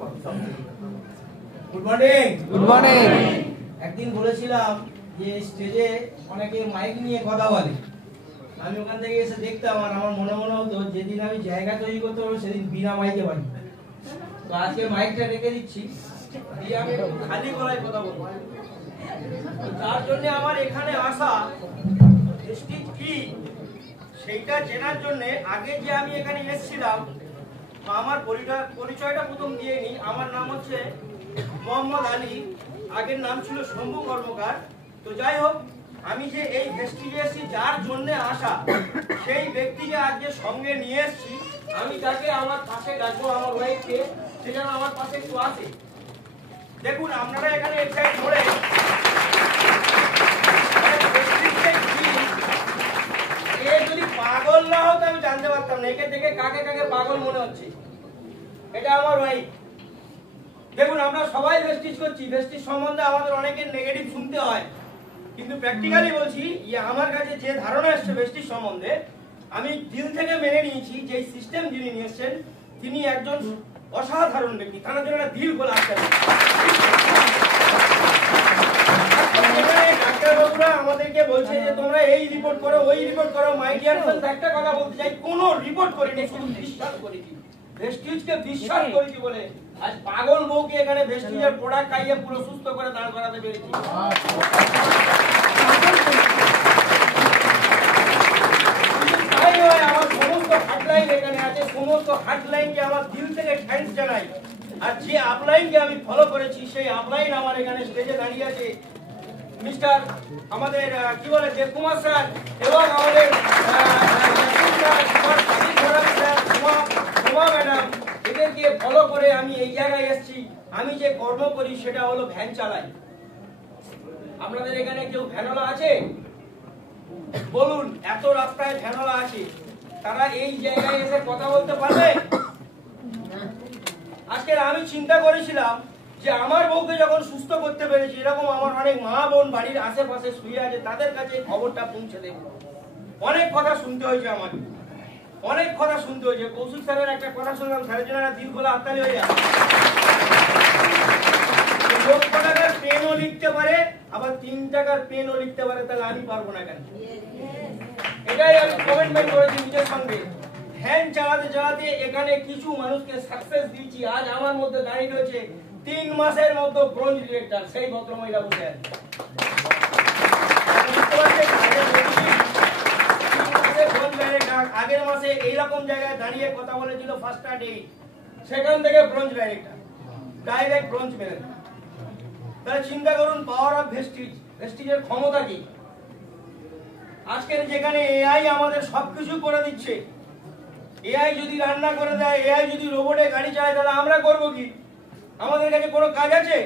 Good morning. Good morning. একদিন বলেছিলাম যে স্টেজে অনেকে মাইক নিয়ে কথা বলে, আমি ওখান থেকে এসে দেখতাম আর আমার মনে মনে হতো যেদিন আমি জায়গা তৈরি করতে পারবো সেদিন বিনা মাইকে বাজি। তো আজকে মাইকটা রেখে দিচ্ছি, দিয়ে আমি খালি গলায় কথা বলবো। তার জন্য আমার এখানে আসা স্টেজ কি সেইটা চেনার জন্য আগে যে আমি এখানে এসেছিলাম, আমার পরিচয়টা প্রথম দিয়ে নি। আমার নাম হচ্ছে মোহাম্মদ আলী, আগের নাম ছিল শম্ভু কর্মকার। তো যাই হোক, আমি যে এই ভেস্টিজে এসেছি যার জন্য আসা, সেই ব্যক্তিকে আজকে সঙ্গে নিয়ে এসেছি। আমি তাকে আমার পাশে ডাকবো, আমার ওয়াইফকে, সে যেন আমার পাশে একটু আসে। দেখুন আপনারা এখানে এক সাইড ধরে যদি পাগল না হতো আমি জানতে পারতাম না। একে দেখে কাকে কাকে পাগল মনে হচ্ছে। এটা আমার ওয়াইফ। দেখুন আমরা সবাই ভেস্টিজ করছি, ভেস্টিজ সম্বন্ধে আমাদের অনেকের নেগেটিভ শুনতে হয়, কিন্তু প্র্যাকটিক্যালি বলছি আমার কাছে যে ধারণা এসছে ভেস্টিজ সম্বন্ধে, আমি দিল থেকে মেনে নিয়েছি যে সিস্টেম যিনি নিয়ে এসছেন তিনি একজন অসাধারণ ব্যক্তি। তার জন্য একটা দিল বলে আসতে হবে। ডাক্তারবাবুরা আমাদেরকে বলছে যে তোমরা এই রিপোর্ট করো, ওই রিপোর্ট করো। মাই ডিয়ার ফ্রেন্ডস, একটা কথা বলতে চাই, কোনো রিপোর্ট করিনি, শুধু বিশ্বাস করেছি। ভেস্টিজকে বিশ্বাস করেছি বলে আজ পাগল বউকে এখানে ভেস্টিজের প্রোডাক্ট খাইয়ে পুরো সুস্থ করে দাঁড় করাতে পেরেছি। আমার সমস্ত হাটলাইন এখানে আছে, সমস্ত হাটলাইনকে আমার দিল থেকে থ্যাঙ্কস জানাই। আর যে আপলাইনকে আমি ফলো করেছি সেই আপলাইন আমার এখানে স্টেজে দাঁড়িয়ে আছে মিস্টার আমাদের কি বলে দেবকুমার স্যার এবং আমাদের ম্যাডাম, এদেরকে ফলো করে আমি এই জায়গায় এসেছি। আমি যে কর্ম করি সেটা হলো ভ্যান চালাই। আপনাদের এখানে কেউ ভ্যানওয়ালা আছে? বলুন, এত রাস্তায় ভ্যানওয়ালা আছে, তারা এই জায়গায় এসে কথা বলতে পারবে? আজকে আমি চিন্তা করেছিলাম যে আমার বউকে যখন সুস্থ করতে পেরেছি, এরকম আমার অনেক মা বোন বাড়ির আশেপাশে শুয়ে আছে, তাদের কাছে খবরটা পৌঁছে দেব। অনেক কথা শুনতে হয়েছে আমাকে, অনেক কথা শুনতে হয়েছে। কৌশিক স্যারের একটা কথা শুনলাম, স্যারের জন্য দিল খোলা হাততালি হয়ে যায়। 1 টাকার পেনও লিখতে পারে, আবার 3 টাকার পেনও লিখতে পারে, তাহলে আমি পারবো না কেন? এটাই আমি কমিটমেন্ট করেছি নিজের সঙ্গে। ভ্যান চালাতে চালাতে এখানে কিছু মানুষকে সাকসেস দিয়েছি। আজ আমার মধ্যে দাঁড়িয়ে রয়েছে 3 মাসের মধ্যে ব্রোঞ্জ ডিরেক্টর, সেই ভদ্রমহিলা বসে আছে। আগের মাসে এইরকম জায়গায় দাঁড়িয়ে কথা বলেছিল ফার্স্ট ডে, সেখান থেকে bronze director, direct bronze medal. তাহলে চিন্তা করুন পাওয়ার অফ ভেস্টিজ, ভেস্টিজের ক্ষমতা কি। আজকের যেখানে এআই আমাদের সবকিছু করে দিচ্ছে, এআই যদি রান্না করে দেয়, এআই যদি রোবটে গাড়ি চালায়, তাহলে আমরা করবো কি? আমাদের কাছে কোনো কাজ আছে?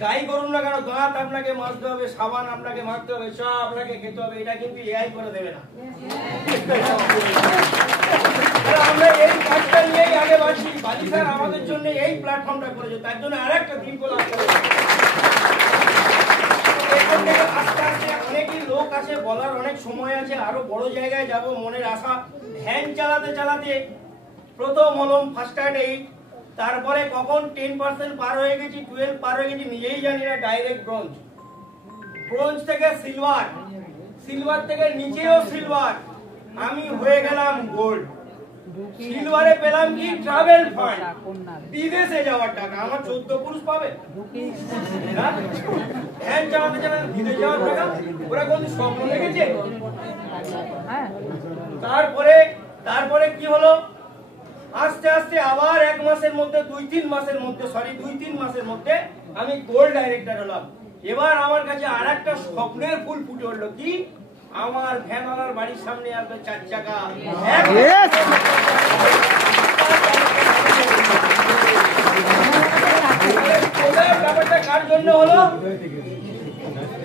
যাই করুন না কেন, দাঁত আপনাকে মাজতে হবে, সাবান আপনাকে মাখতে হবে, চা আপনাকে খেতে হবে, এটা কিন্তু এআই করে দেবে না। আমরা এই কাজটা নিয়েই আগে বাড়ছি। বালি স্যার আমাদের জন্য এই প্ল্যাটফর্মটা করেছে, তার জন্য আরেকটা দিন করে আসতে হবে। আস্তে আস্তে অনেকই লোক আছে, বলার অনেক সময় আছে, আরো বড় জায়গায় যাব মনের আশা। ভ্যান চালাতে চালাতে প্রথম হলাম ফার্স্ট এইড, তারপরে কখন 10% পার হয়ে গেছি, 12 পার হয়ে গেছি নিজেই জানি না, ডাইরেক্ট ব্রোঞ্জ, ব্রোঞ্জ থেকে সিলভার, সিলভার থেকে নিচেও সিলভার, আমি হয়ে গেলাম গোল্ড। সিলভারে পেলাম কি? ট্রাভেল ফান্ড, বিদেশে যাওয়ার টাকা। আমার 14 পুরুষ পাবে ভ্যান চালাতে চালাতে বিদেশে যাওয়ার টাকা, ওরা কোন স্বপ্ন দেখেছে? তারপরে কি হলো? আস্তে আস্তে আবার 1 মাসের মধ্যে 2-3 মাসের মধ্যে আমি গোল্ড ডাইরেক্টর হলাম। এবার আমার কাছে আর একটা স্বপ্নের ফুল ফুটে উঠলো, কি? আমার ভ্যানওয়ালার বাড়ির সামনে আসবে 4 চাকা। ব্যাপারটা কার জন্য হলো?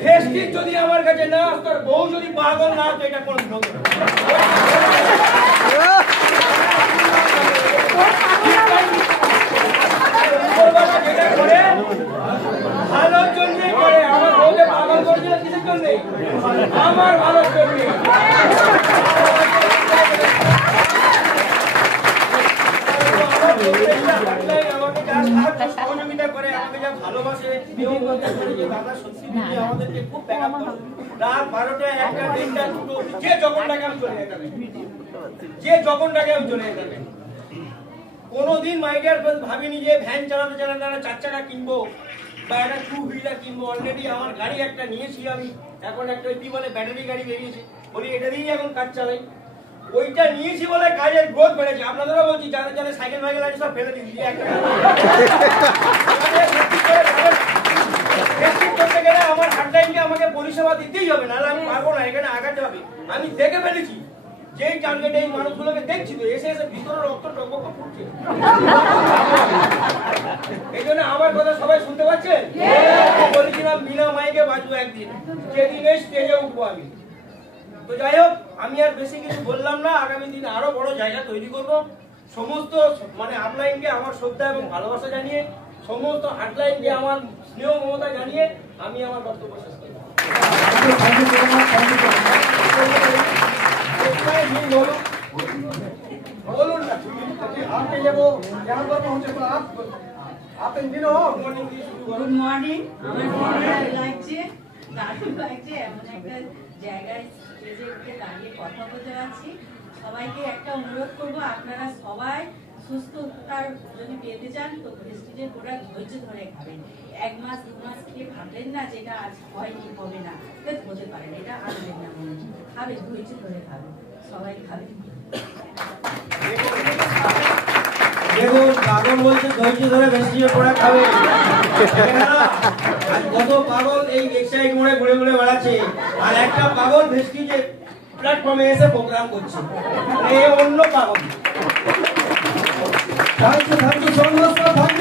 ভেস্টিজ যদি আমার কাছে না আসতো, বউ যদি পাগল না হতো, এটা কোন ভালোর জন্য করে। আমার বউকে পাগল করেছিল কিসের জন্য? আমার ভালোর জন্য। আমাকে ভালোবাসে নিয়ম মতো করে যে দাদা সত্যি দিদি আমাদেরকে খুব ব্যাকআপ করে। রাত 12টা 1টা 3টা 2টো যে যখন ডাকে আমি চলে যেতাম, যে যখন ডাকে আমি চলে যেতাম। কোনোদিন মাইডিয়ার ভাবিনি যে ভ্যান চালাতে চালাতে একটা 4 চাকা কিনবো বা একটা 2 হুইলার কিনবো। অলরেডি আমার গাড়ি একটা নিয়েছি আমি, এখন একটা কি বলে ব্যাটারি গাড়ি বেরিয়েছে, বলি এটা দিয়েই এখন কাজ চালাই। ওইটা নিয়েছি বলে কাজের গ্রোথ বেড়েছে। আপনাদেরও বলছি যাদের যাদের সাইকেল ফাইকেল আছে সব ফেলে দিচ্ছি একটা করতে গেলে আমার হাটলাইনকে আমাকে পরিষেবা দিতেই হবে, নাহলে আমি পারবো না, এখানে আগাতে হবে। আমি দেখে ফেলেছি যেই টার্গেটে এই মানুষগুলোকে দেখছি তো এসে এসে ভিতরে রক্ত টকবক ফুটছে। এই জন্য আমার কথা সবাই শুনতে পাচ্ছেন? বলেছিলাম বিনা মাইকে বাজবো একদিন, যেদিন এই স্টেজে উঠবো আমি। তো যাই হোক, আমি আর বেশি কিছু বললাম না। আগামী দিনে আরো বড় জায়গা তৈরি করব। সমস্ত মানে আপলাইনকে আমার শ্রদ্ধা এবং ভালোবাসা জানিয়ে, সমস্ত হাটলাইনকে আমার স্নেহ মমতা জানিয়ে আমি আমার বক্তব্য শেষ করব। बोलून ना आप ये वो यहाँ पर पहुँचे तो आप इन दिनों गुड मॉर्निंग আমার লাগছে দারুণ লাগছে এমন একটা জায়গায় স্টেজে উঠে দাঁড়িয়ে কথা বলতে পারছি। সবাইকে একটা অনুরোধ করব, আপনারা সবাই সুস্থতার যদি পেতে চান তো স্টেজের প্রোডাক্ট ধৈর্য ধরে খাবেন। 1 মাস 2 মাস খেয়ে ভাবলেন না যেটা আজ হয়নি হবে না, হতে পারে না, এটা আনবেন না মনে, খাবেন ধৈর্য ধরে খাবেন, সবাই খাবেন। দেখুন পাগল বলছে ধৈর্য ধরে বেশি করে খাবে। কত পাগল এই এক্সাইট মোড়ে ঘুরে ঘুরে বেড়াচ্ছে, আর একটা পাগল ভেস্টিজে প্ল্যাটফর্মে এসে প্রোগ্রাম করছে, এই অন্য পাগল। Thank you so much.